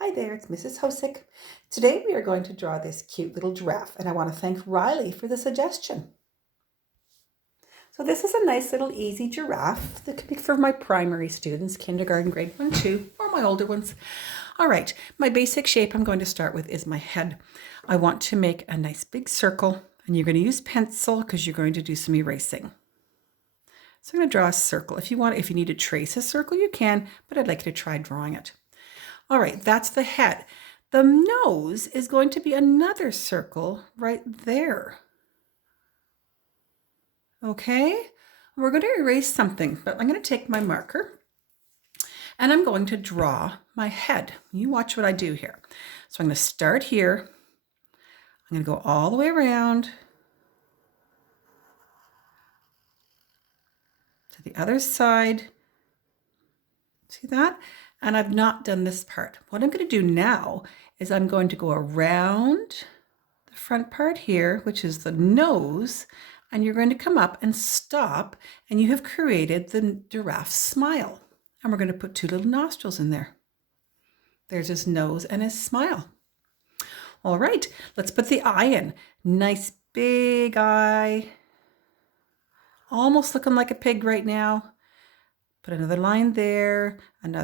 Hi there, it's Mrs. Hosick. Today we are going to draw this cute little giraffe, and I want to thank Riley for the suggestion. So this is a nice little easy giraffe that could be for my primary students, kindergarten, grade 1, 2, or my older ones. All right, my basic shape I'm going to start with is my head. I want to make a nice big circle, and you're going to use pencil because you're going to do some erasing. So I'm going to draw a circle. If you need to trace a circle, you can, but I'd like you to try drawing it. All right, that's the head. The nose is going to be another circle right there. Okay, we're going to erase something, but I'm going to take my marker and I'm going to draw my head. You watch what I do here. So I'm going to start here. I'm going to go all the way around to the other side. See that? And I've not done this part. What I'm going to do now is I'm going to go around the front part here, which is the nose, and you're going to come up and stop, and you have created the giraffe smile. And we're going to put two little nostrils in there. There's his nose and his smile. All right, let's put the eye in. Nice big eye. Almost looking like a pig right now. Put another line there, and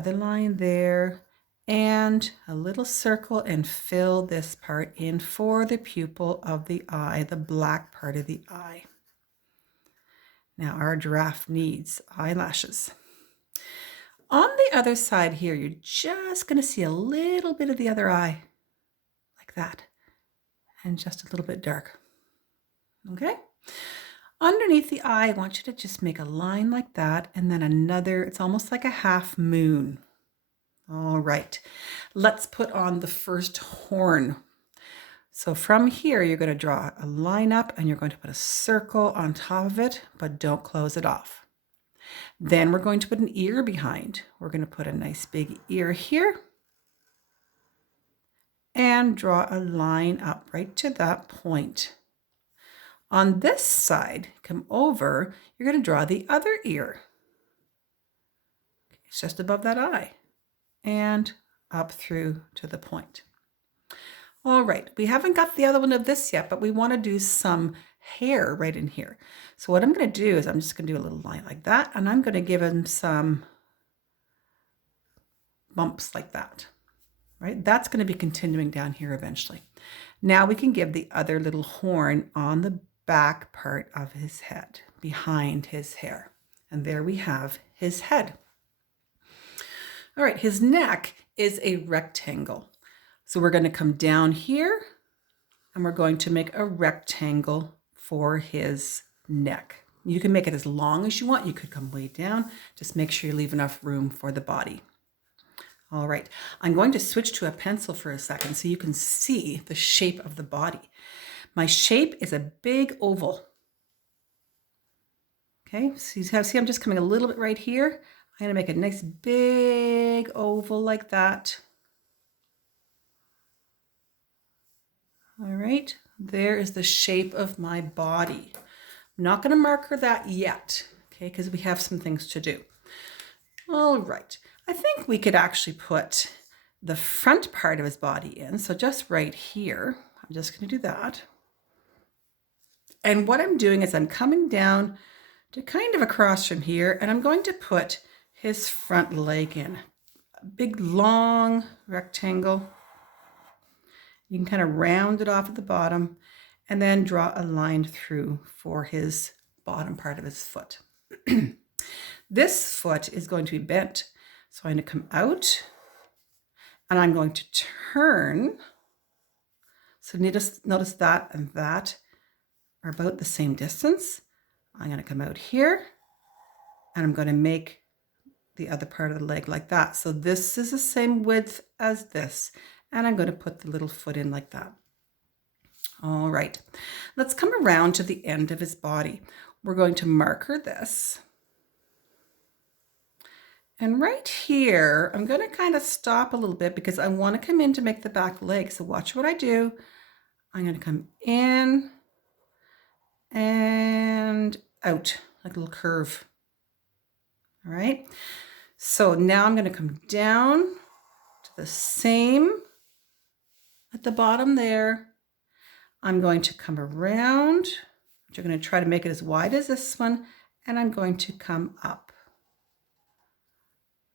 a little circle, and fill this part in for the pupil of the eye, the black part of the eye. Now our giraffe needs eyelashes. On the other side here, you're just going to see a little bit of the other eye, like that, and just a little bit dark. Okay? Underneath the eye, I want you to just make a line like that, and then another, it's almost like a half moon. All right, let's put on the first horn. So from here, you're going to draw a line up and you're going to put a circle on top of it, but don't close it off. Then we're going to put an ear behind. We're going to put a nice big ear here and draw a line up right to that point. On this side, come over, you're going to draw the other ear. It's just above that eye and up through to the point. All right, we haven't got the other one of this yet, but we want to do some hair right in here. So what I'm going to do is I'm just going to do a little line like that, and I'm going to give him some bumps like that, right? That's going to be continuing down here eventually. Now we can give the other little horn on the back part of his head, behind his hair. And there we have his head. All right, his neck is a rectangle. So we're going to come down here and we're going to make a rectangle for his neck. You can make it as long as you want. You could come way down. Just make sure you leave enough room for the body. All right, I'm going to switch to a pencil for a second so you can see the shape of the body. My shape is a big oval. Okay, so see I'm just coming a little bit right here. I'm going to make a nice big oval like that. All right, there is the shape of my body. I'm not going to marker that yet, okay, because we have some things to do. All right, I think we could actually put the front part of his body in. So just right here, I'm just going to do that. And what I'm doing is I'm coming down to kind of across from here, and I'm going to put his front leg in. A big long rectangle. You can kind of round it off at the bottom and then draw a line through for his bottom part of his foot. This foot is going to be bent. So I'm going to come out and I'm going to turn. So notice that and that are about the same distance. I'm going to come out here and I'm going to make the other part of the leg like that. So this is the same width as this. And I'm going to put the little foot in like that. All right, let's come around to the end of his body. We're going to marker this. And right here, I'm going to kind of stop a little bit because I want to come in to make the back leg. So watch what I do. I'm going to come in and out like a little curve. All right, so now I'm going to come down to the same at the bottom there. I'm going to come around, which I'm going to try to make it as wide as this one, and I'm going to come up.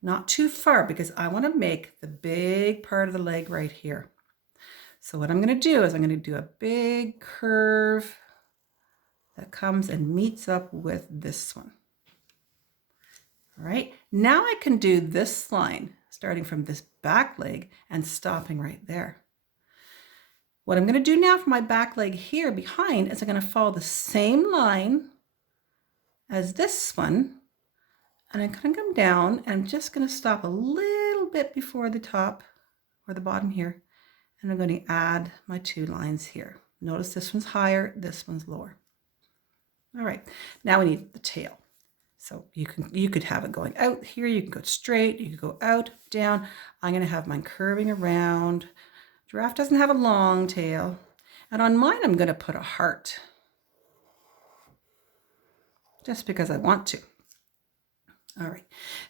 Not too far because I want to make the big part of the leg right here. So what I'm going to do is I'm going to do a big curve that comes and meets up with this one. All right, now I can do this line starting from this back leg and stopping right there. What I'm going to do now for my back leg here behind is I'm going to follow the same line as this one, and I'm going to come down and I'm just going to stop a little bit before the top or the bottom here, and I'm going to add my 2 lines here. Notice this one's higher, this one's lower. All right, now we need the tail. So you could have it going out here, you can go straight, you could go out, down. I'm going to have mine curving around. Giraffe doesn't have a long tail. And on mine, I'm going to put a heart. Just because I want to. All right.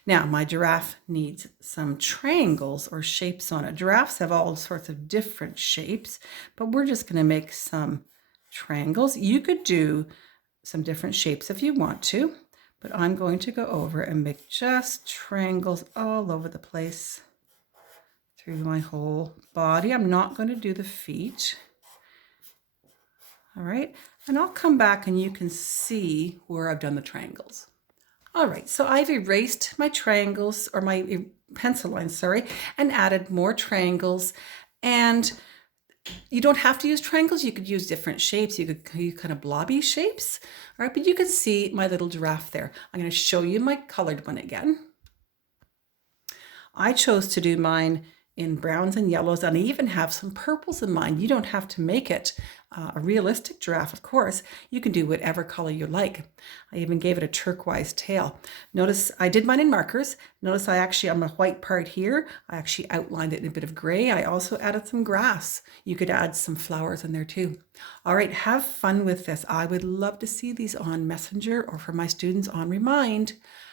Now, my giraffe needs some triangles or shapes on it. Giraffes have all sorts of different shapes, but we're just going to make some triangles. You could do some different shapes if you want to, but I'm going to go over and make just triangles all over the place through my whole body. I'm not going to do the feet. All right, and I'll come back and you can see where I've done the triangles. All right, so I've erased my triangles, or my pencil lines, sorry, and added more triangles. And you don't have to use triangles. You could use different shapes. You could use kind of blobby shapes. All right, but you can see my little giraffe there. I'm going to show you my colored one again. I chose to do mine in browns and yellows, and I even have some purples in mine. You don't have to make it a realistic giraffe, of course. You can do whatever color you like. I even gave it a turquoise tail. Notice I did mine in markers. Notice I actually, on the white part here, I actually outlined it in a bit of gray. I also added some grass. You could add some flowers in there too. All right, have fun with this. I would love to see these on Messenger or for my students on Remind.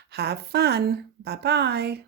Have fun. Bye-bye.